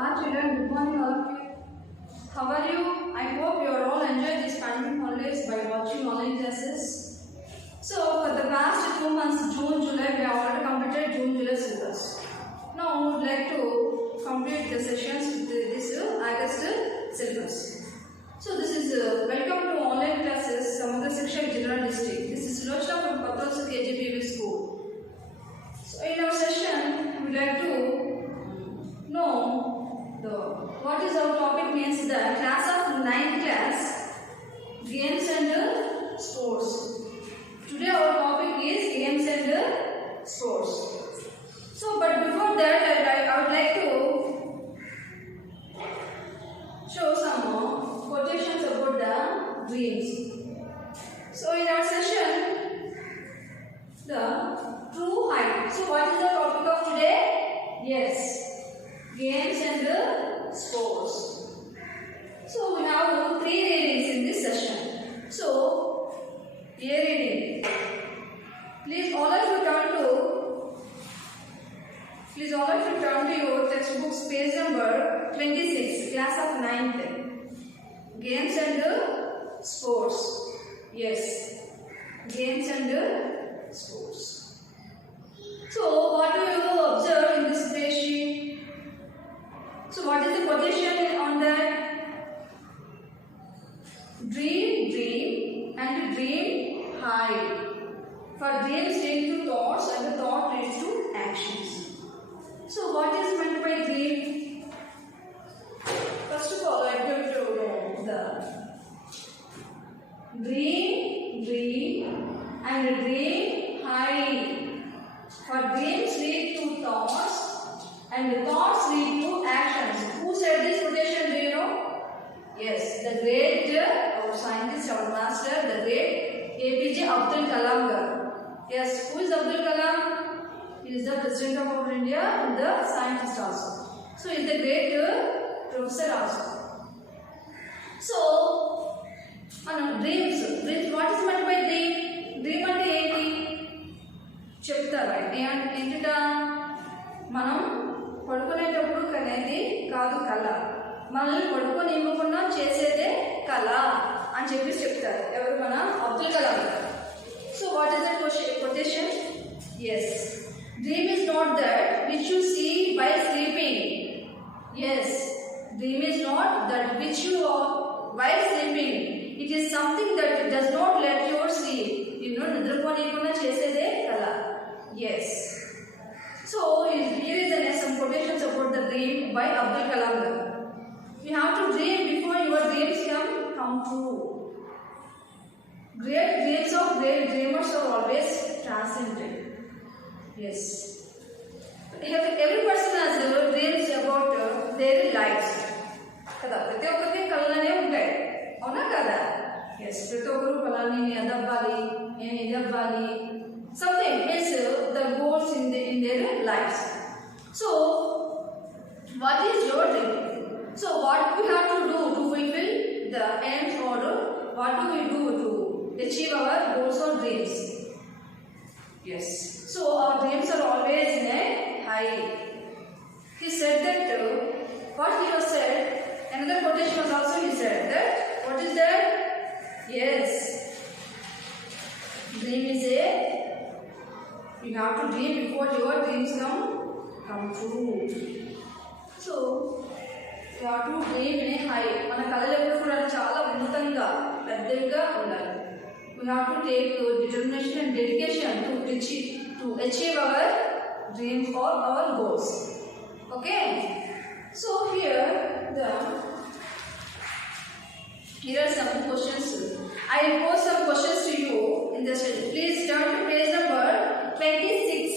Hi children, good morning all of you. How are you? I hope you are all enjoying these pandemic holidays by watching online classes. So for the past 2 months, June, July, we have already completed June, July syllabus. Now we would like to complete the sessions with this August syllabus. So this is welcome to online classes, Samudra Shiksha General District. This is Lochna from Patros KGPV school. So in our session, we would like to know what is our topic means the class of 9th class, games and sports. Today our topic is games and sports. So but before that I would like to show some quotations about the dreams. So in our session, the true height. So what is the topic of today? Yes, games and sports. So we have 3 readings in this session. So A reading. Please all of you turn to your textbooks, page number 26, class of 9th. Games and sports. Yes, games and sports. So what do you observe in this page sheet? So what is the quotation on that? Dream, dream and dream high. For dreams lead to thoughts and the thought leads to actions. So what is meant by dream? First of all, I am going to know the dream, dream and dream high. For dreams lead to thoughts and the thoughts lead to actions. Who said this quotation? Do you know? Yes, the great our scientist, our master, the great APJ Abdul Kalam. Yes, who is Abdul Kalam? He is the president of our India and the scientist also. So he is the great professor also. So, dreams. What is meant by dream? Dream ante enti? చెప్తారా ఏంటిట మనం పడుకునేటప్పుడు కనేది కాదు కళ, మనల్ని పడుకొని ఇవ్వకుండా చేసేదే కళ అని చెప్తారు. ఎవరు? మన Abdul Kalam. So what is the quotation? Yes, dream is not that which you see by sleeping. Yes, dream is not that which you by sleeping. It is something that does not let your sleep. నిన్ను నిద్రపోనీయకుండా చేసేదే కళ. Yes. So here is some quotations about the dream by Abdul Kalam. You have to dream before your dreams come true. Great dreams of great dreamers are always transcendent. Yes. Every person has dreams about their lives. కదా, ప్రతి ఒక్కరికి కళ్ళనే ఉంటాయి, అవునా కదా? Yes, ప్రతి ఒక్కరు కళని నేను అదవ్వాలి, నేను ఇది అవ్వాలి, something is the goals in their lives. So what is your dream? So what we have to do to fulfill the aims, or what do we do to achieve our goals or dreams? Yes, so our dreams are always in a high. He said that what he was said, another quotation was also he said that, what is that? Yes, dream is a, you have to dream before your dreams come true. So you have to dream in a high. మన కళలు ఎప్పుడు కూడా చాలా ఉన్నతంగా పెద్దగా ఉండాలి. We have to take determination and dedication to achieve our dreams or our goals. Okay. So here are some questions. I will pose some questions to you in the study. Please turn to page number 26.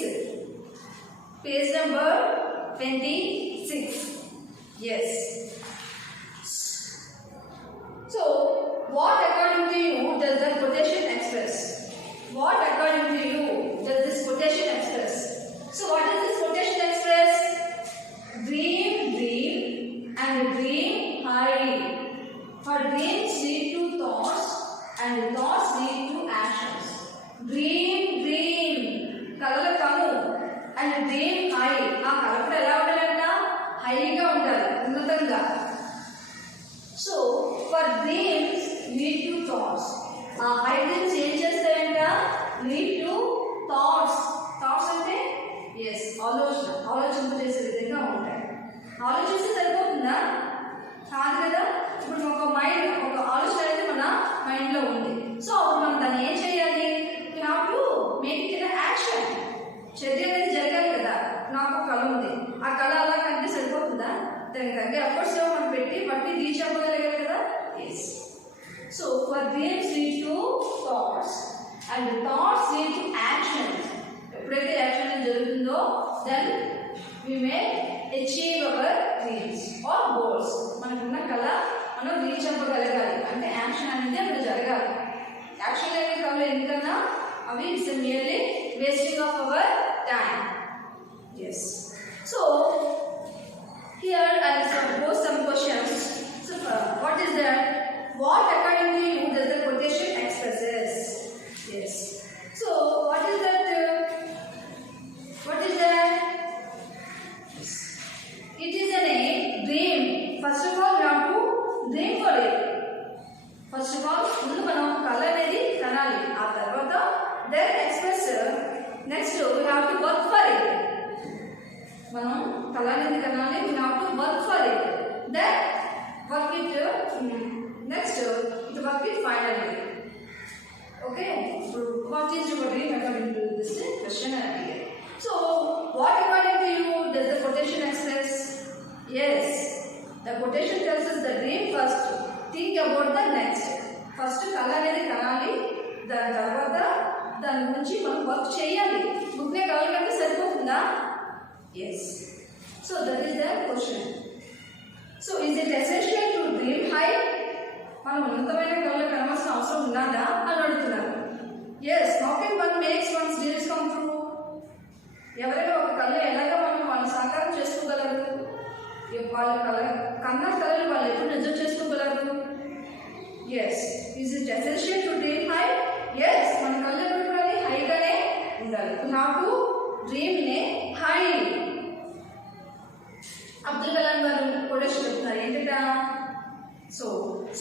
Page number 26. Yes. So, what according to you does the quotation express? What according to you does this quotation express? So, what does this quotation express? Dream, dream and dream high. For dreams lead to thoughts and thoughts lead to actions. Dream, dream. కలల కను and dream high. ఆ కలపడ ఎలా ఉండాలంట? హైగా ఉండాలి. ఆలోచిస్తే సరిపోతుందా? కాదు కదా. ఇప్పుడు ఒక ఆలోచన అనేది మన మైండ్లో ఉంది. సో అప్పుడు మనం దాన్ని ఏం చేయాలి? You have to make it in action. చర్య అనేది జరగాలి కదా. నాకు కళ ఉంది, ఆ కళ అలా కంటే సరిపోతుందా? దానికి తగ్గ ఎఫర్ట్స్ మనం పెట్టి వాటిని రీచ్ అవ్వగలిగాలి కదా. Yes. So for dreams lead to thoughts and thoughts lead to action. ఎప్పుడైతే యాక్షన్ జరుగుతుందో then we may achieve our dreams or goals. మనకున్న కళ మనం రీచ్ అవ్వగలగాలి అంటే యాక్షన్ అనేది అక్కడ జరగాలి. యాక్షన్ లేని కళలు ఎందుకన్నా అవి it's merely wasting of our time. Yes. So here I will pose some questions. So what is that? What according to you does the quotation expresses? Yes. So what is that? What is that? It is a dream. First of all, you have to dream for it. First of all, ముందు మనం కళ అనేది కనాలి. ఆ తర్వాత then express. Next, we have to work for it. మనం కళ అనేది కనాలి. We have to work for it. Then work it. Next, work it finally. Okay. What is your dream according to this question and here? So, what according to you does the quotation express? Yes, the quotation tells us the dream first. Think about the next. First, కళ అనేది కనాలి. దాని తర్వాత దాని గురించి మనం work చేయాలి. బుక్నే కళ కంటే సరిపోతుందా? Yes. So that is the question. So is it essential to dream high? మనం ఉన్నతమైన కళలు కనవలసిన అవసరం ఉన్నదా అని అడుగుతున్నారు. Yes. How can one makes one's dreams come true? ఎవరైనా ఒక కళ ఎలాగా వాళ్ళు సాకారం చేసుకోగలరు? వాళ్ళ కన్నా కళలు వాళ్ళు ఎప్పుడు నిజం చేసుకోగలరు? Yes. Is it essential to dream high? Yes. మన కళ ఎప్పుడు కూడా హైగానే ఉండాలి. You have to dream in a high. Abdul Kalam garu కూడా చెప్తున్నారు ఏంటంటే so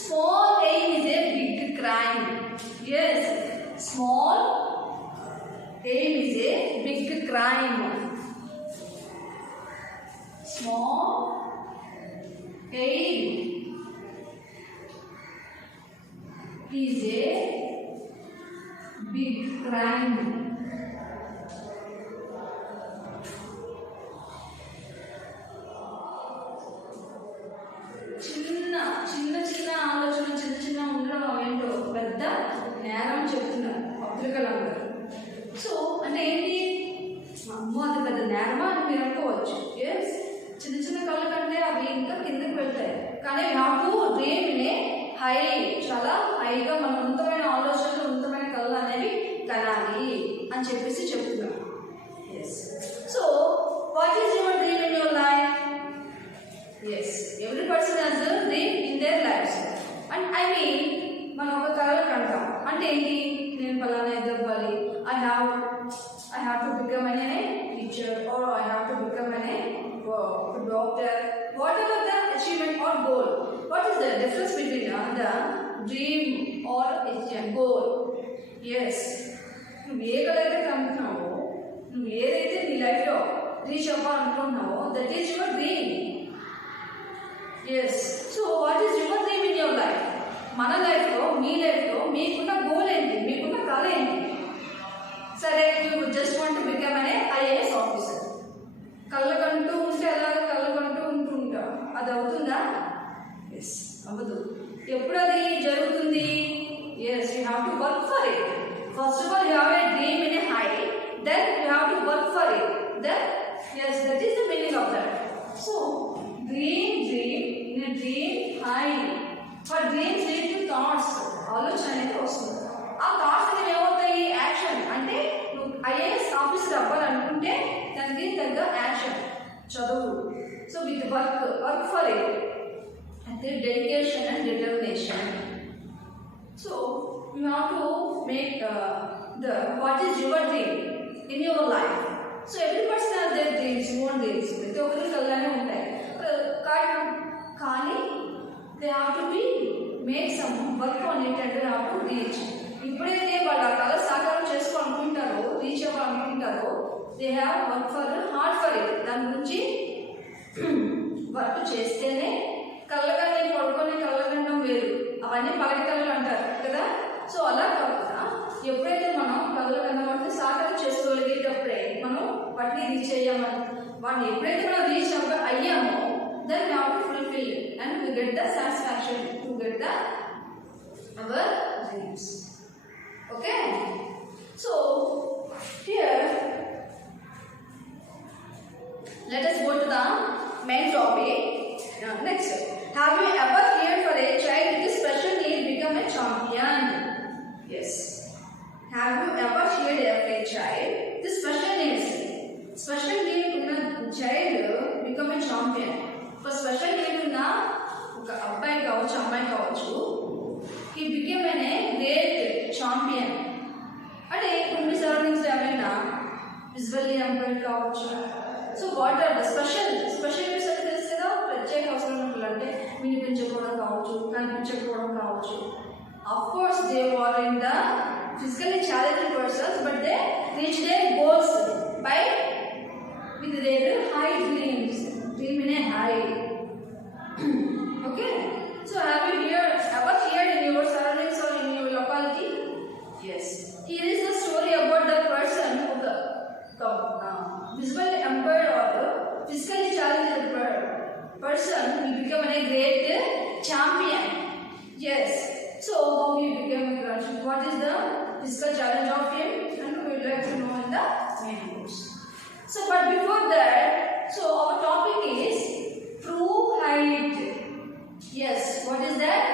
small aim is a big crime. Yes. Small aim is a big crime. Small aim is a big crime. చిన్న ఆలోచన చిన్న ఉండడం అవేంటో పెద్ద నేరం చెప్తున్నారు అబ్దుల్ కలాం గారు. సో అంటే ఏంటి? అమ్మో అది పెద్ద నేరమా అని మీరు అనుకోవచ్చు. ఎస్. చిన్న కళల కంటే అవి ఇంకా కిందకి వెళ్తాయి. కానీ you have to dream in a high. చాలా హైగా మన ఉన్నతమైన ఆలోచనలు ఉన్నతమైన కళలు అనేవి కనాలి అని చెప్పేసి చెప్తున్నాం. Yes. So what is your dream in your life? Yes. Every person has a dream in their lifes. And I mean మనం ఒక కళలు కంటాం అంటే ఏంటి? నేను పలానా ఎదవ్వాలి. I have to become a teacher or I have to become a doctor. Whatever the achievement or goal. What is the difference between the dream or a goal? Yes. నువ్వు ఏ కళ అయితే కంటున్నావో, నువ్వు ఏదైతే నీ లైఫ్లో రీచ్ అవ్వాలనుకుంటున్నావో that is your dream. Yes. So what is your dream in your life? మన లైఫ్లో మీ లైఫ్లో మీకున్న గోల్ ఏంటి? మీకున్న కళ ఏంటి? సరే, you just want to become అనే ఐఏఎస్ ఆఫీసర్. కళ్ళకంటూ ఉంటే అలాగే కళ్ళకంటూ ఉంటుంటా అది అవుతుందా? ఎస్. అవ్వదు. ఎప్పుడు అది జరుగుతుంది? Yes. You have to work for it. First of all you have a dream in a high, then you have to work for it. Then yes, that is the meaning of that. So dream in a dream high. For dreams lead to thoughts. ఆలోచన అనేది వస్తుంది. ఆ thoughts అనేవి ఏమవుతాయి? Action. అంటే నువ్వు IAS officer అవ్వాలనుకుంటే దానికి తగ్గ యాక్షన్ చదువు. So with work for it అంటే dedication and determination. So you have to make the what is your dream in your life. So every person has their dreams, own dreams. ప్రతి ఒక్కరికి కళ్ళనే ఉంటాయి. కానీ they have to be make some work on it and have to reach. ఇప్పుడైతే వాళ్ళు ఆ కళ సాకారం చేసుకోవాలనుకుంటారో, రీచ్ అవ్వాలనుకుంటారో, they have work for hard for it. దాని గురించి వర్క్ చేస్తేనే కళ్ళకని పడుకొని కళ్ళకనడం వేరు, అవన్నీ పగటి కళ్ళు అంటారు కదా. సో అలా కాకుండా ఎప్పుడైతే మనం కళ్ళకన్నా వాటిని సాకారం చేసుకోగలిగేటప్పుడే మనం వాటిని రీచ్ అయ్యామని, వాటిని ఎప్పుడైతే మనం reach అయ్యామో then we have to fulfill and we get the satisfaction to get the our dreams. Okay, so here let us go to the main topic. Next, have you ever cared for a child with special need become a champion? Yes, have you ever cared for a child with special needs? Special need ఉన్న child become a champion. For special need ఉన్న ఒక అబ్బాయి కావచ్చు అమ్మాయి కావచ్చు, he became a great champion. అంటే కొన్ని surroundings ఏమైనా విజువల్లీ ఎంపైర్డ్ కావచ్చు. So what are the special needs అంటే తెలుసు కదా, ప్రత్యేక అవసరం అంటే వినిపించకపోవడం కావచ్చు, కనిపించకపోవడం కావచ్చు. Of course they are in the physically challenged persons, but they reach their goals by with their high dreams, dream in a high. Okay, so have you ever heard in your surroundings or in your locality? Yes, here is the story about the person who the visually impaired or physically challenged person, he became a great champion. Yes, so how he became a great, what is the physical challenge of him, and we would like to know in the main course. So but before that, so our topic is true height. Yes, what is that?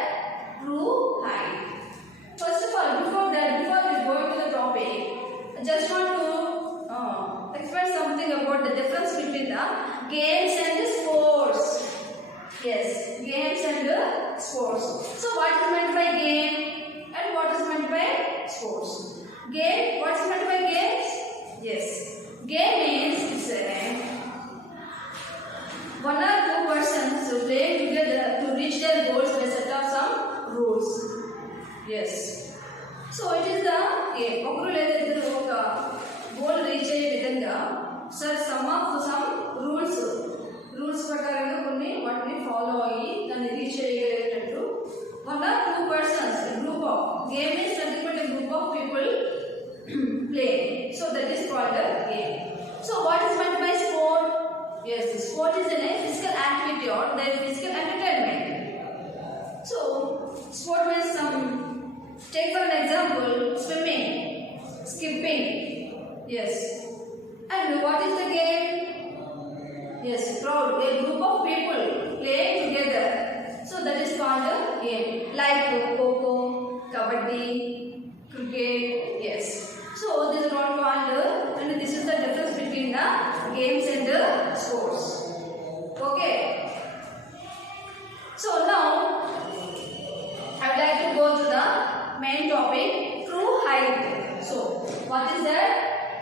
True height. First of all, before we go into the topic, I just want to explain something about the difference between the games and the sports. Yes, games and the sports. So what is meant by game and what is meant by sports? Game, what is meant by games? Yes, game means it's one or two persons who play together to reach their goals by set of some rules. Yes, so it is the game. ఒకరు లేదా ఇద్దరు ఒక goal reach అయ్యే విధంగా some rules ప్రకారంగా కొన్ని వాటిని follow అయ్యి దాన్ని రీచ్ చేయగలిగేటట్టు one or two persons group of game means nothing but a group of people play, so that is called a game. So what is meant by sport? Yes, sport is a physical activity or the physical entertainment. So sport means take for an example, swimming, skipping. Yes, and what is the game? Yes, crowd, a group of people playing together, so that is called a game, like kho-kho, kabaddi, cricket. Yes, so this is all called and this is the difference between the games and the sports. Okay, so now I would like to go to the main topic, true height. So what is that?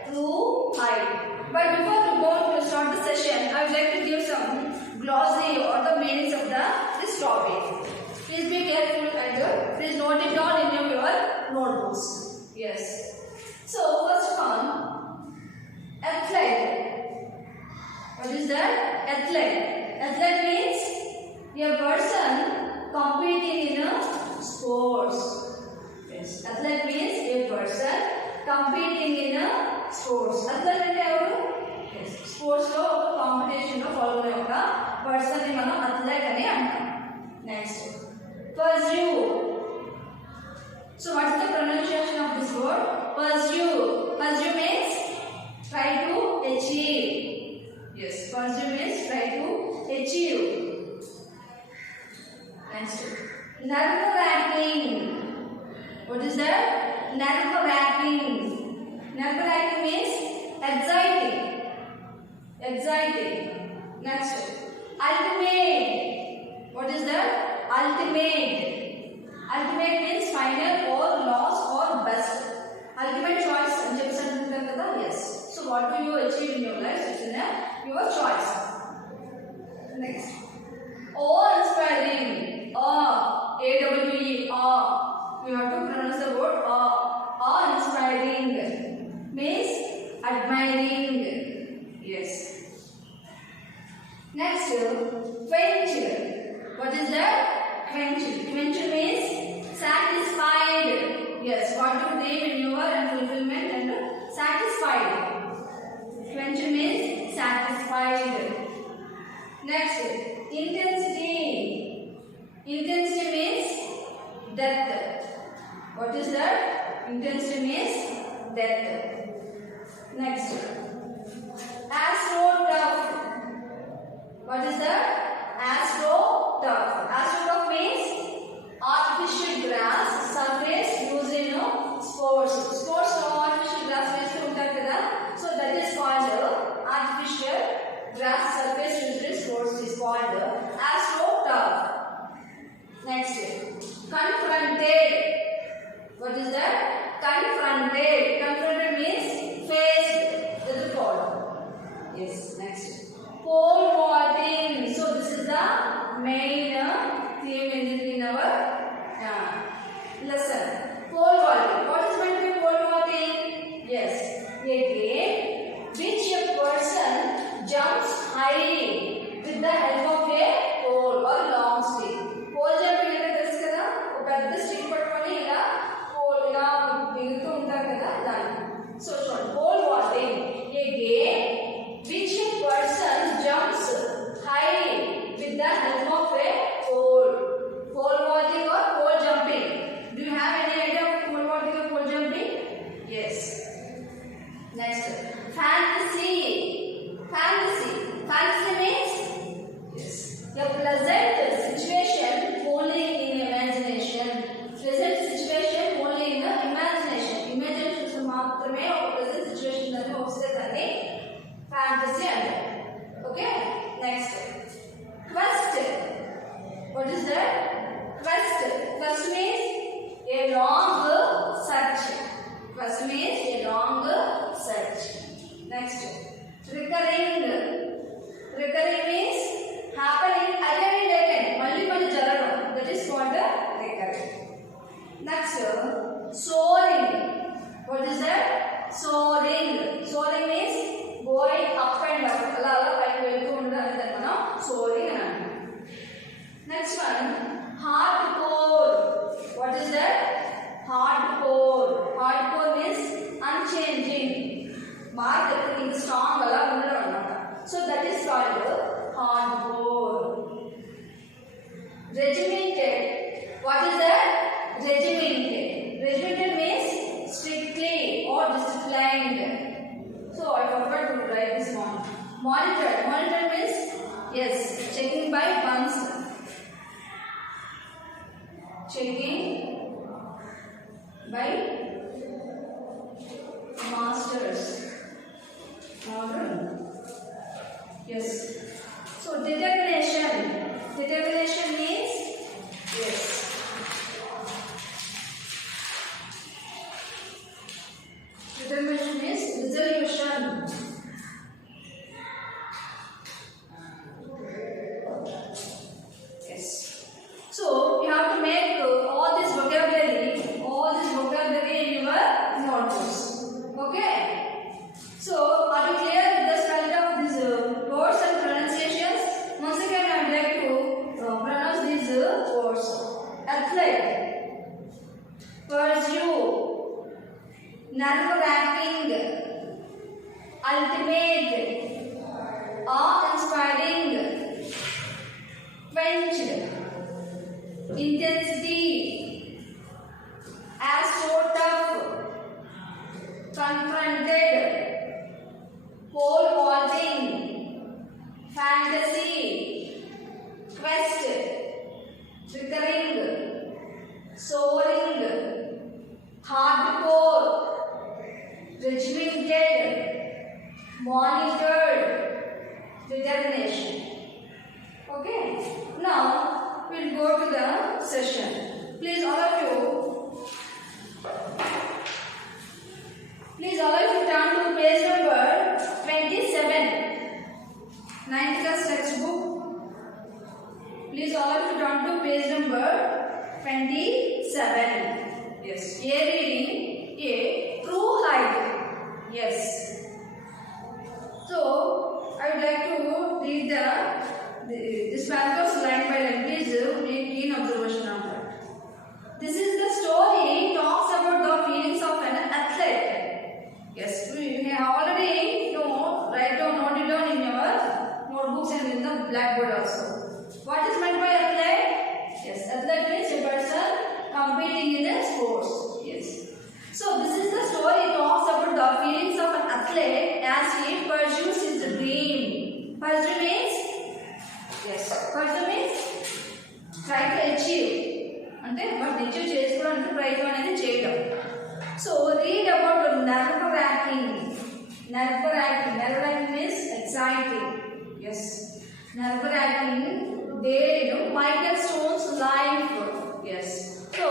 True height. But before we go to start the session, I would like to give some glossary or the meanings of this topic. Please be careful and please note it down in your notebooks. Yes. So first of all, athlete. What is that? Athlete. Athlete means a person competing in a sports. Yes. Athlete means a person competing in a sports. Athlete అంటే ఎవరు? Yes. Sports లో ఒక competition లో పాల్గొనే ఒక person ని మనం athlete అని అంటాం. Next, pursue. So what is the pronunciation of this word? Pursue. Pursue means try to achieve. Yes, pursue means try to achieve. Next, nerve-wracking. What is that? Nerve-wracking. Nerve-wracking means exciting. Exciting. Next, ultimate. What is that? Ultimate. Ultimate means final or last or best. Ultimate choice and yes. So what do you achieve in your life? It's in your choice. Next, awe-inspiring. A-W-E, awe. You have to pronounce the word awe. Awe-inspiring means admiring. Yes. Next, quenched. What is that? Quenched. Quenched means satisfied. Yes, what you dream in your and fulfillment and satisfied. Quenched means satisfied. Next, intensity. Intensity means depth. What is that? Intensity means depth. Next, AstroTurf. What is that? AstroTurf. AstroTurf means artificial grass surface used in sports. Sports artificial grass used ఉంటారు కదా. So that is called artificial grass surface used in sports is called AstroTurf. Next, confronted. What is that? Confronted. Confronted means faced with the problem. Yes. Next, pole vaulting. So this is the main theme in our lesson. Pole vaulting. What is meant by pole vaulting? Yes, a game which a person jumps high with the help of a pole or long stick. Pole jumping అంటే తెలుసు కదా, ఒక పెద్ద stick పట్టుకొని ఇలా pole ఇలా ఎగురుతూ ఉంటారు కదా దాన్ని. సో చూడండి, pole vaulting, a game which a person jumps high with the help of a pole. Pole vaulting or pole jumping. Do you have any idea of pole vaulting or pole jumping? Yes. Next, fantasy. Fantasy. Fantasy means a pleasant situation only in imagination. Pleasant situation only in imagination. Imagination మాత్రమే ఒక pleasant situation అని వస్తే దాన్ని fantasy అంటారు. Okay. Next, quest. What is that? Quest. Quest means a long search. Quest means a long search. Next, recurring. Recurring means happening again and again. Malli jaragam. That is called recurring. Next, soaring. What is that? Soaring. Soaring means going up and up. Ala ala paiki veltu undadu adani manam soaring ani antam. Next one, hardcore. What is that? Hardcore. Hardcore means unchanging. Market in strong ala undadu annamata. So that is called hardcore. Regimented. What is that? Regimented. Regimented means strictly or disciplined. So I forgot to write this one. Monitored. Monitored means yes, checking by one's. Checking by masters. Modern. Yes. So determination. Determination means yes. Determination means resolution. Yes. So you have to make all this vocabulary in your notebooks. Okay. So are you clear with the spelling of these words and pronunciations? Once again, I would like to pronounce these words. Athlete, pursue, nerve-wracking, ultimate, awe-inspiring, quenched, intensity, AstroTurf, confronted, pole vaulting, fantasy, quest, recurring, soaring, hardcore, regimented, monitored, determination. Okay. Now we'll go to the session. Please all of you turn to page number 27. 9th class textbook. Please all of you turn to page number 27. Yes. A reading, a true height. Yes. So I would like to read the This paragraph is line by line. Please make keen observation of that. This is the story talks about the feelings of an athlete. Yes, we have already write down, note it down in your notebooks and in the blackboard also. What is meant by athlete? Yes, athlete means a person competing in a sports. Yes. So this is the story talks about the feelings of an athlete as he pursues his dream. Pursue means try to achieve. అంటే వాటిని achieve చేసుకోవడానికి ప్రయత్నం అనేది చేయడం. So read about nerve wracking means exciting. Yes, nerve wracking daring Michael Stone's life. Yes. So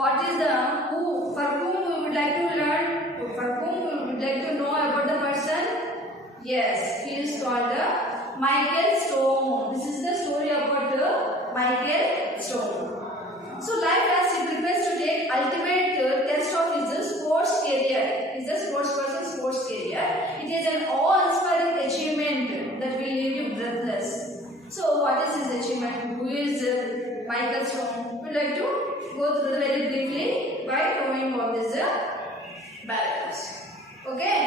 what is the for whom we would like to learn, for whom we would like to know about the person? Yes, he is called Michael Stone. This is the story about Michael Stone. So life as he prepares to take ultimate test of his sports career. Is a sports person's sports career. It is an awe-inspiring achievement that will leave you breathless. So what is his achievement? Who is Michael Stone? We would like to go through the very briefly by knowing all these paragraphs. Okay?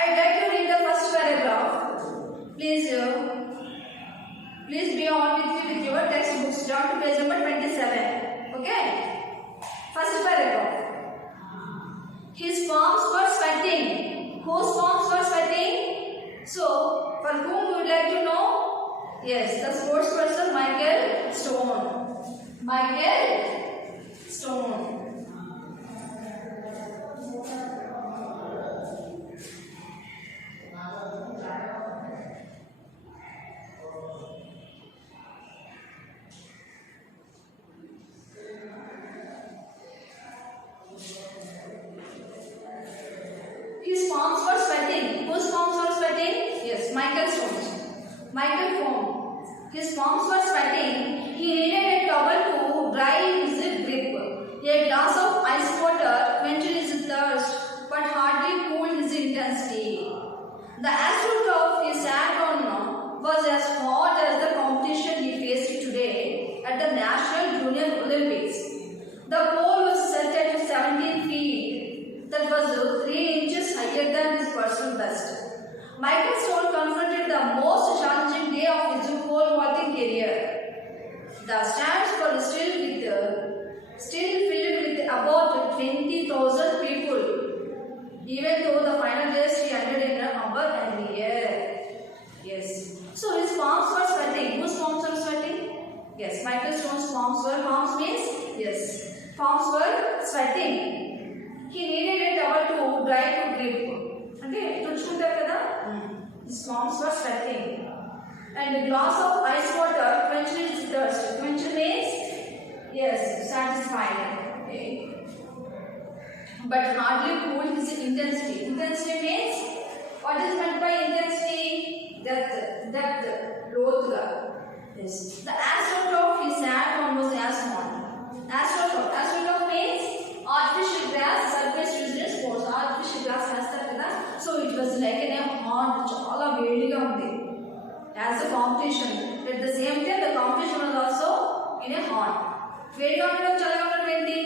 I'd like to read the first paragraph. Please be on with your textbooks down to page number 27. Okay? First paragraph. His palms were sweating. Whose palms were sweating? So, for whom we would like to know? Yes, the sports person Michael Stone. Michael Stone. His palms were sweating. Whose palms were sweating? Yes, Michael Stone's. Michael Stone. His palms were sweating. He needed a towel to dry his grip. A glass of ice water quenched his thirst, but hardly cooled his intensity. The astroturf he sat on was as hot as the competition he faced today at the National Junior Olympics. The pole was set at 17 feet. That was 3 inches higher than his personal best. Michael Stone confronted the most challenging day of his pole vaulting career. The stands were still filled with about 20,000 people, even though the final days he ended in an upper every year. Yes. So his palms were sweating. Whose palms were sweating? Yes, Michael Stone's palms were. Palms means yes. Palms were sweating. He needed a towel to dry to grip. అంటే తుడుచుకుంటారు కదా. His palms were sweating. And a glass of ice water quenched his thirst. Quench means yes, satisfied. Okay. But hardly cooled his intensity. Intensity means what is meant by intensity? Depth, lothga. Yes. The astroturf he sat on was as small. Astroturf means artificial grass surface used in sports. Artificial grass వేస్తారు కదా. So it was like a hot, చాలా వేడిగా ఉంది. As a competition. At the same time, the competition was also in a hot. వేడిగా ఉండడం చల్లగా ఉండడం ఏంటి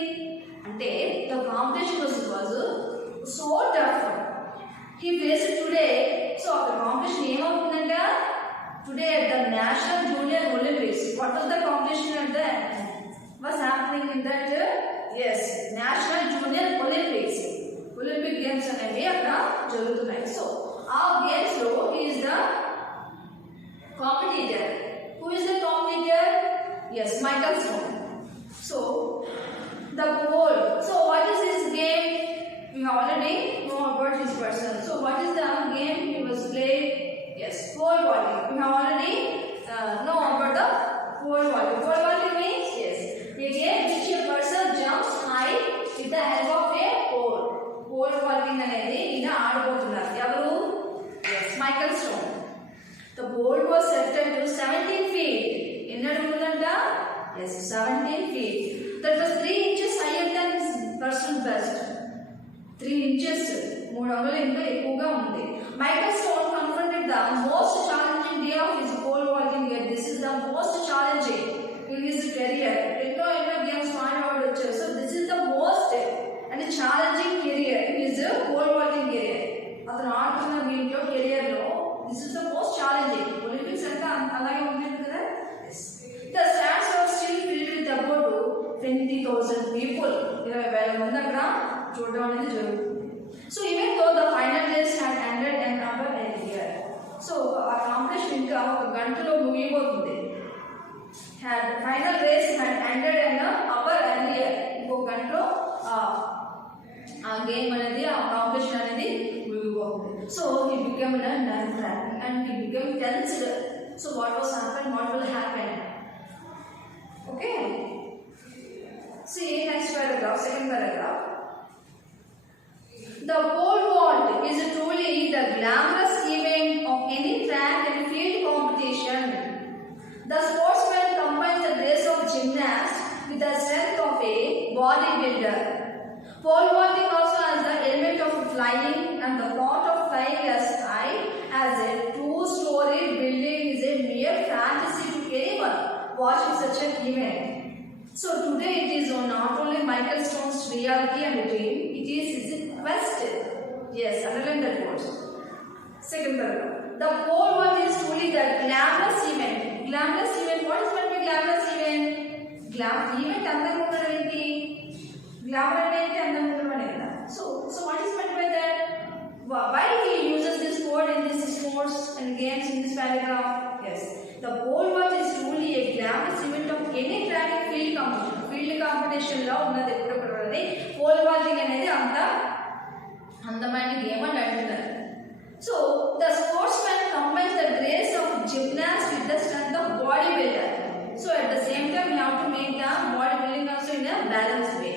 అంటే the competition was so tough. He faced today. So the competition ఏమవుతుందంట today at the National Junior Olympics. What was the competition at that? Was happening in that yes, National Junior Olympics. Olympic Games అనేవి అక్కడ జరుగుతున్నాయి. So ఆ games లో he is the competitor. Who is the competitor? Yes, Michael Stone. So the pole. So what is this game? We already know about this person. So what is the game he was playing? Yes, pole vaulting. We have already know about the pole vaulting. Pole vaulting means yes, a game which a person jumps high with the help of a pole. Pole vaulting అనేది ఈయన ఆడబోతున్నారు. ఎవరు? Yes, Michael Stone. The pole was set at 17 feet. ఎన్ని అడుగుతుందంట? Yes, 17 feet. That was 3 inches higher than his personal best. 3 inches, 3 అంగుళాలు ఇంకా ఎక్కువగా ఉంది. Michael Stone confronted the most challenging day of his pole vaulting year. This is the most challenging in his career. Enno games maadavadochu. So this is the most and challenging career in his pole vaulting career. Atanu ఆడుతున్న దీంట్లో career లో this is the most challenging. Olympics అంటే అలాగే ఉంటుంది కదా. The stands were still filled with about 20,000 people. 20,000 మంది అక్కడ చూడడం అనేది జరుగుతుంది. So even though the final race had ended an hour earlier, so ఆ కాంపిటీషన్ ఇంకా ఒక గంటలో ముగిపోతుంది. Had final race had ended an hour earlier, ఇంకో గంటలో ఆ గేమ్ అనేది ఆ కాంపిటీషన్ అనేది ముగిపోతుంది. So he became a nervous and he became tensed. So what was happened? What will happen? Okay. See next paragraph, second paragraph. The pole vault is truly the glamorous event of any track and field competition. The sportsman combines the grace of gymnast with the strength of a bodybuilder. Pole vaulting also has the element of flying, and the thought of flying as high as a 2-story building is a mere fantasy to anyone watching such an event. So today it is not only Michael Stone's reality and dream, it is his quest. Yes, underline that word. Second paragraph. The pole vault is truly the glamorous event. Glamorous event. What is meant by glamorous event? Event andam undadam enti? Glamour ante enti andam undadam ane kada. So what is meant by that? Why he uses this word in this sports and games in this paragraph? Yes. The pole vault is truly a glamorous event of any track and field competition. Field competition లో ఉన్నది ఎప్పుడు కూడా pole vaulting అనేది అంత అందమైన game అని అంటున్నారు. So the sportsman combines the grace of gymnast with the strength of bodybuilder. So at the same time we have to make the bodybuilding also in a balanced way.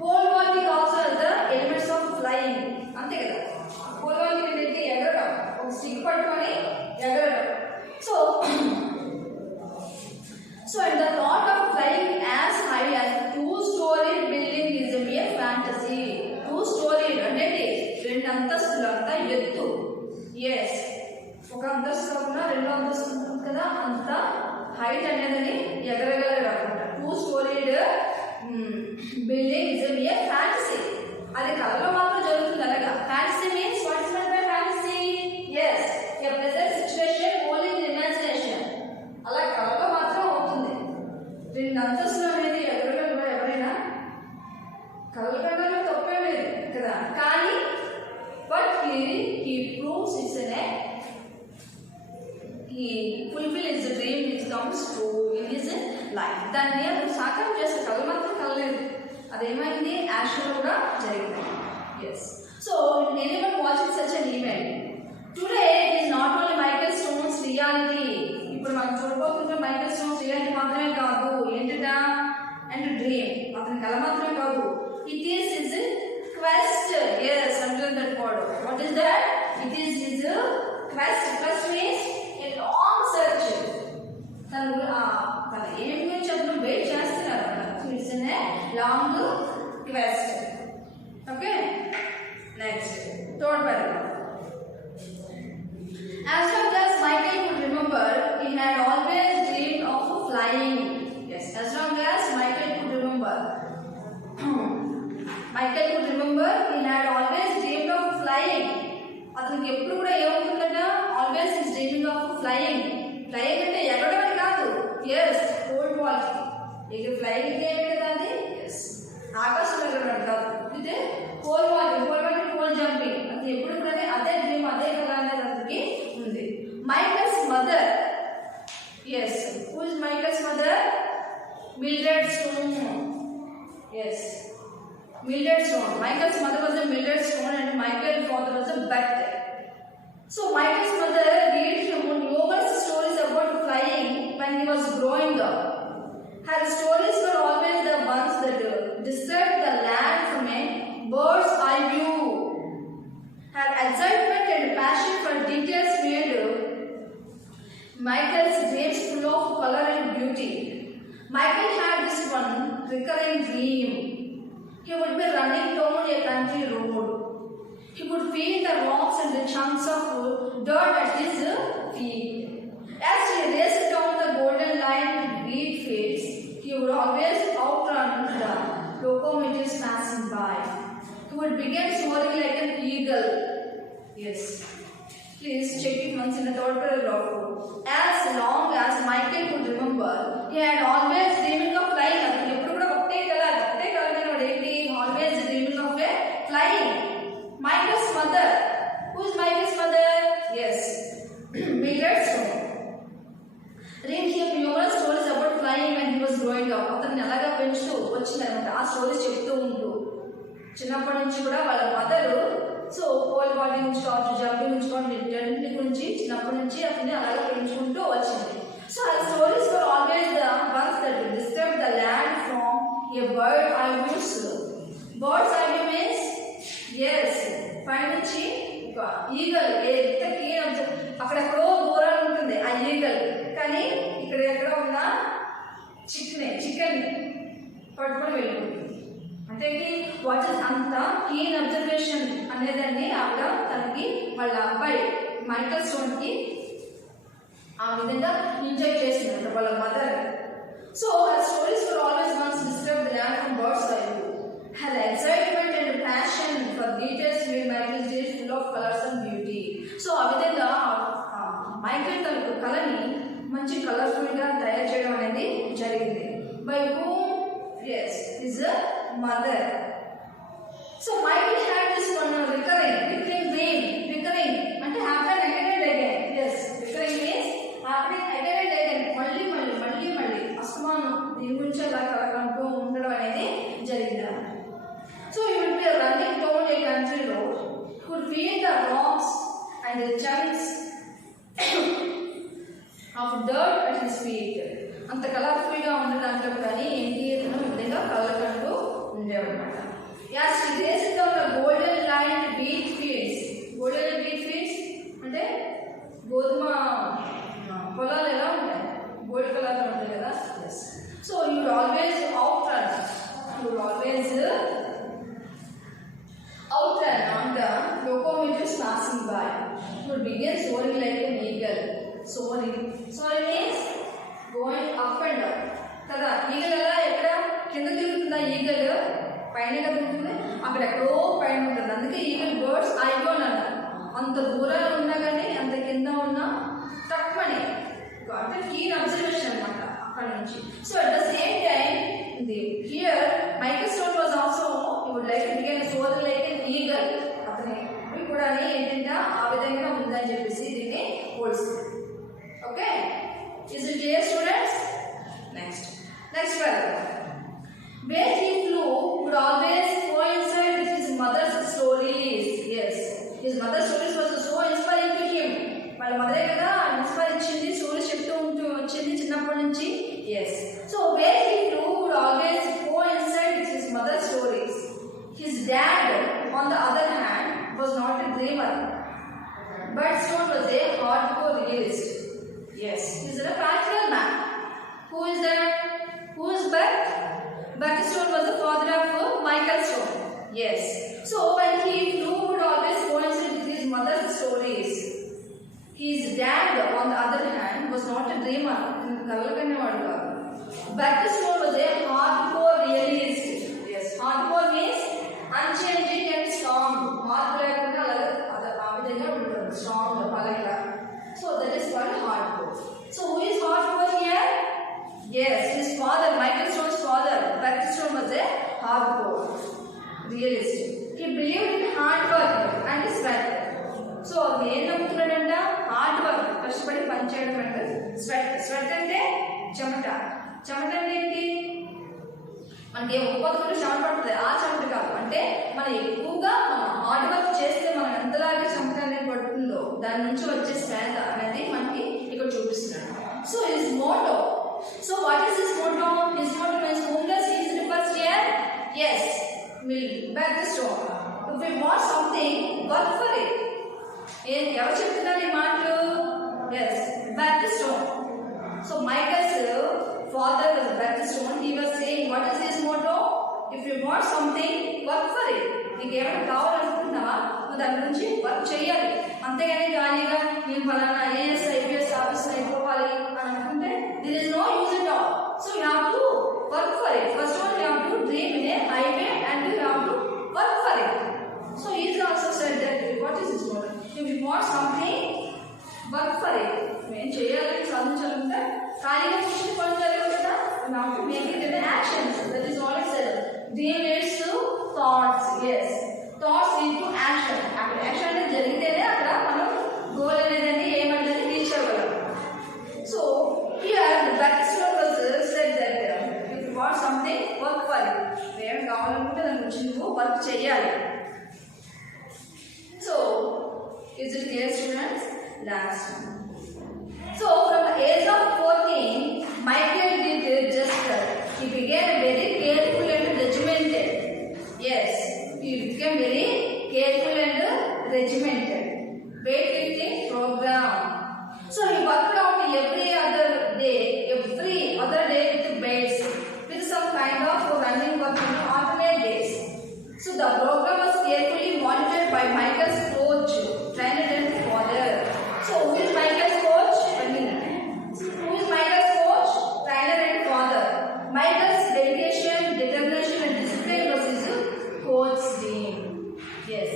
Pole vaulting also has the elements of flying. అంతే కదా. Pole vaulting అంటే ఎగరడం, ఒక stick పట్టుకొని ఎగరడం. So and the thought of flying as high as 2-story building is a mere fantasy. 2-story అనేది రెండు అంతస్తులు అంత ఎత్తు. Yes, ఒక అంతస్తు కాకుండా రెండో అంతస్తు ఉంటుంది కదా, అంత హైట్ అనేది ఎగరగలరు అనమాట. 2-storied building is a mere fantasy. అది కళలో మాత్రం జరుగుతుంది అలాగా. Fantasy means what is meant by fantasy? Yes, a present situation only in imagination. అలా కళలో మాత్రం అవుతుంది. రెండు అంతస్తులు అనేది ఎగరగలరు ఎవరైనా? కళలో తప్పే లేదు కదా. కానీ but he proves it's he fulfills his dream which comes true in his life. దాన్ని అతను సాకారం చేస్తే కళ మాత్రం కలలేదు, అదేమైంది యాక్షన్ కూడా జరిగింది. Yes. So anyone watching such an event today, it is not only Michael Stone's reality. ఇప్పుడు మనం చూడబోతున్న మైకేల్ స్టోన్స్ రియాలిటీ మాత్రమే కాదు, ఏంటంటే అండ్ డ్రీమ్, అతని కళ మాత్రమే కాదు. It is his quest. Yes, underline that word. What is that? It is his quest. Quest means a long search. తను ఏం గురించి అతను వెయిట్ చేస్తున్నారు అన్నమాట. So it's a long quest. Okay. Next, third paragraph. As long as Michael could remember, he had always dreamed of flying. Yes, as long as Michael could remember. Michael could remember, he had always dreamed of flying. అతనికి ఎప్పుడు కూడా ఏమవుతుందట? Always is dreaming of flying. Flying అంటే ఎగరడం అని కాదు. Yes, pole vaulting. ఇది flying ఏమే కదా అది? Yes, ఆకాశం ఎగరడం కాదు. ఇది pole vaulting, pole jumping. అది ఎప్పుడు కూడా అదే డ్రీమ్, అదే కళ అనేది అతనికి ఉంది. Michael's mother. Yes, who is Michael's mother? Mildred Stone. Yes, Mildred Stone. Michael's mother was a Mildred Stone and Michael's father was a Bert. So Michael's mother read him numerous stories about flying when he was growing up. Her stories were always the ones that described the land from a bird's eye view. Her excitement and passion for details made Michael's dreams full of color and beauty. Michael had this one recurring dream. He would be running down a country road. He could feel the rocks and the chunks of dirt at his feet. As he raced down the golden line to beat fields, he would always outrun the locomotives passing by. He would begin soaring like an eagle. Yes. Please check it once in the third paragraph. As long as Michael could remember, he had always dreaming of flying. Always dreaming of flying. Michael's mother. Who is Michael's mother? Yes, Mildred Stone. Read him numerous stories about flying when he was growing up. అతన్ని అలాగా పెంచుతూ వచ్చిందనమాట. ఆ stories చెప్తూ ఉంటూ చిన్నప్పటి నుంచి కూడా వాళ్ళ మదరు సో పోల్ బాడీ నుంచి కావచ్చు జంపింగ్ నుంచి కావచ్చు వీటన్నిటి గురించి చిన్నప్పటి నుంచి అతన్ని అలాగే పెంచుకుంటూ వచ్చింది. సో ఆ stories were always the ones that disturb the land from a bird eye views. Birds eye view means yes పైనుంచి ఈగల్ ఎక్కడికి అక్కడెక్కడో దూరాలు ఉంటుంది ఆ ఈగల్, కానీ ఇక్కడ ఎక్కడ ఉన్న చికెన్ పట్టుకొని వెళ్ళిపోతుంది. అంటే వాట్ ఇస్ అంత కీన్ అబ్జర్వేషన్ అనేదాన్ని ఆవిడ తనకి వాళ్ళ అబ్బాయి మైకల్ స్టోన్కి ఆ విధంగా ఇంజెక్ట్ చేసిందంట వాళ్ళ mother. So her stories were always once disturb the land from birds eye view. Her excitement and passion for details made Michael's days full of colors and beauty. So ఆ విధంగా Michael తన కళని మంచి కలర్ఫుల్గా తయారు చేయడం అనేది జరిగింది. By whom? Yes, his mother. So Michael had this one recurring dream. Recurring అంటే happen again and again. Yes, recurring means happening again and again. మళ్ళీ అస్తమానం దీని గురించి అలా కలకంటూ ఉండడం అనేది జరిగింది. So he would be running down a country road, could feel the rocks and the chunks of dirt at his feet. అంత కలర్ఫుల్గా ఉన్న దాంట్లో కానీ ఏంటి విధంగా కలకంటూ ఉండేవన్నమాట. Yes, he raced down the golden line wheat fields. Golden wheat fields అంటే గోధుమ పొలాలు ఎలా ఉంటాయి, గోల్డ్ కలర్లో ఉంటాయి కదా. Yes. So he would always outrun on the locomotives passing by. He would begin soaring like an eagle. Soaring means going up and down. కదా eagle ఎలా ఎక్కడ కింద తిరుగుతుందా, ఈగల్ పైన తిరుగుతుంది, అక్కడ ఎక్కడో పైన ఉంటుంది. అందుకే ఈగల్ బర్డ్స్ ఐగోన్ అంటారు. అంత దూరాలు ఉన్నా కానీ అంత కింద ఉన్నా తక్కువని అంటే కీన్ అబ్జర్వేషన్ అనమాట అక్కడ నుంచి. So at the same time here Michael Stone was also he would like to begin soar like an eagle. అతని కూడా ఏంటంటే ఆ విధంగా ఉందని చెప్పేసి దీన్ని పోల్స్తుంది. Okay, is it clear students? Next paragraph. Where he flew would always coincide with his mother's stories. Yes, his mother's stories was so inspiring to him. వాళ్ళ మదరే కదా ఇన్స్పైర్ ఇచ్చింది, స్టోరీస్ చెప్తూ ఉంటూ వచ్చింది చిన్నప్పటి నుంచి. Yes, so where he flew would always coincide with his mother's stories. His dad, on the other hand, was not a dreamer, but Stone was a hardcore realist. Yes, he is a practical man. Who is that? Who is Buck? Buck Stone was the father of Michael Stone. Yes, so when he flew would always coincide with his mother's stories. His dad, on the other hand, was not a dreamer. Buck Stone was a hardcore realist. Yes, hardcore means unchanging and strong. Hardcore strong, so that is called hardcore. So who is hardcore here? Yes, his father, Michael Stone's father, Buck Stone was a hardcore realist. He believed in hard work and sweat. So ఏం నమ్ముతున్నాడంట? Hard work, కష్టపడి పనిచేయడం అంటే sweat అంటే చెమట అంటే ఏంటి? మనకి ఒక్కొక్కరు చెమట పడుతుంది, ఆ చెమట కాదు. అంటే మనం ఎక్కువగా హార్డ్ వర్క్ చేస్తే మనం ఎంతలాగా చెమట అనేది పడుతుందో దాని నుంచి వచ్చే శ్వేత అనేది మనకి ఇక్కడ చూపిస్తున్నాడు. So his motto. So what is his motto? His motto means whom does he refers here? Yes, Buck Stone. If we want something, work for it. ఎవరు చెప్తున్నారు ఈ మాటలు? Yes, Buck Stone. So Michael's father was Buck Stone. He was saying, what is his motto? If you want something, work for it. నీకు ఏమైనా కావాలనుకుంటున్నావా, నువ్వు దాని గురించి work చేయాలి. అంతేగాని ఖాళీగా నేను ఫలానా ఐఏఎస్ ఐపీఎస్ ఆఫీసర్ అయిపోవాలి have to make it into actions. That is what it said. Dream leads to thoughts. Yes. Thoughts lead to action. Action అనేది జరిగితేనే అక్కడ మనం గోల్ అనేది ఏమంటే reach అవ్వగలం. So here the backstory was said that if you want something, work for it. ఏం కావాలనుకుంటే దాని గురించి నువ్వు వర్క్ చేయాలి. So is it clear, students? Last one. So from the age of 14, Michael did just that. He became very careful and regimented. Yes, he became very careful and regimented. Weightlifting program. So he worked out every other day with weights, with some kind of running work on alternate days. So the program was carefully monitored by Michael's coach, trainer and father. So who is Michael's coach? Who is Michael's coach? Trainer and father. Michael's dedication, determination and discipline was his coach's dream. Yes.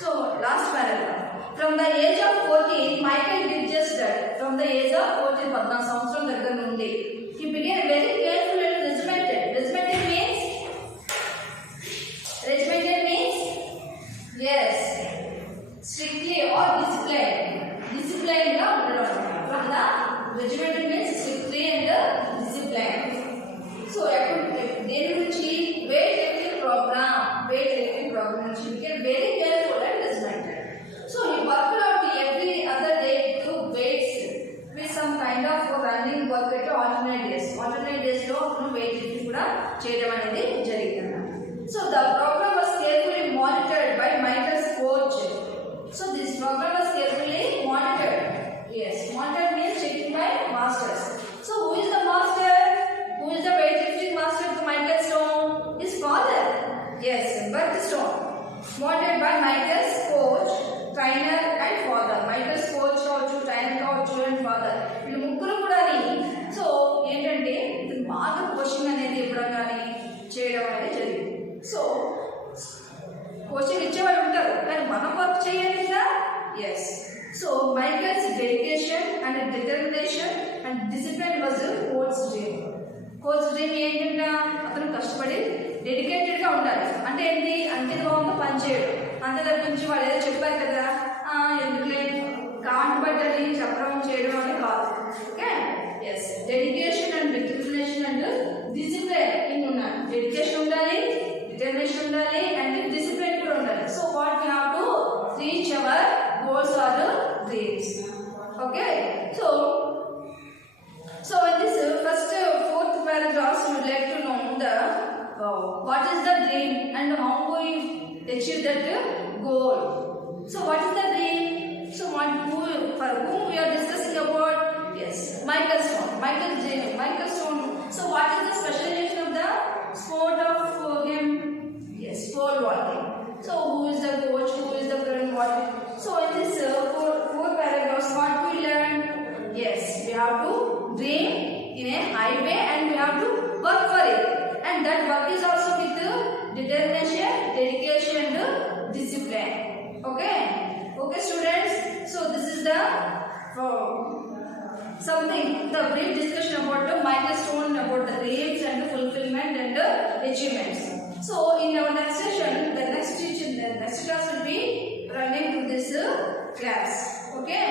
So last paragraph. From the age of 14, Michael did just that. From the age of 14, 14 సంవత్సరం దగ్గర నుండి he began very careful and regimented. Regimented means yes, strictly or disciplined. Disciplined గా ఉండడం. From the regimented means strictly and disciplined. So దేని గురించి weight lifting program నుంచి became very careful and regimented. So he worked out every other day to weights with some kind of running work at alternate days. Alternate days లో weight lifting కూడా చేయడం అనేది జరిగింది. So the program was carefully monitored by Michael's coach. So this program was carefully monitored. Yes, monitored means checking by masters. So who is the master? Who is the weightlifting master of Michael Stone? His father. Yes, Bert Stone. Monitored by Michael's coach, trainer and father. Michael's coach కావచ్చు, trainer కావచ్చు and father. వీళ్ళు ముగ్గురు కూడా so ఏంటంటే ఇది బాగా coaching అనేది ఇవ్వడం కానీ చేయడం అనేది జరిగింది. సో కోచింగ్ ఇచ్చేవాళ్ళు ఉంటారు కానీ మనం వర్క్ చేయాలి కదా. Yes. So Michael's dedication and determination and discipline was coach dream. Coach dream ఏంటంటే అతను కష్టపడి డెడికేటెడ్గా ఉండాలి. అంటే ఏంటి, అంకితభావంతో పనిచేయడం. అంతే తప్పించి వాళ్ళు ఏదో చెప్పారు కదా ఎందుకులే కాంటబడ్డని చెప్పడం చేయడం అని కాదు. Okay. Yes. Dedication and determination and discipline ఇన్ని ఉన్నాయి. డెడికేషన్ ఉండాలి, determination ఉండాలి and discipline కూడా ఉండాలి. So what we have to reach our goals or dreams. Okay. So in this first fourth paragraph we would like to know the what is the dream and how we achieve that goal. So what is the dream? So for whom we are discussing about? Yes, Michael Stone. So what is the specialization of the sport of him? Yes, pole vaulting. So who is the coach, who is the current vaulting? So in this four paragraphs what we learn? Yes, we have to dream in a high way and we have to work for it, and that work is also with determination, dedication and discipline. Okay students, so this is the the brief discussion about the milestone, about the dreams and the fulfillment and the achievements. So in our next session, the next class will be running to this class. Okay.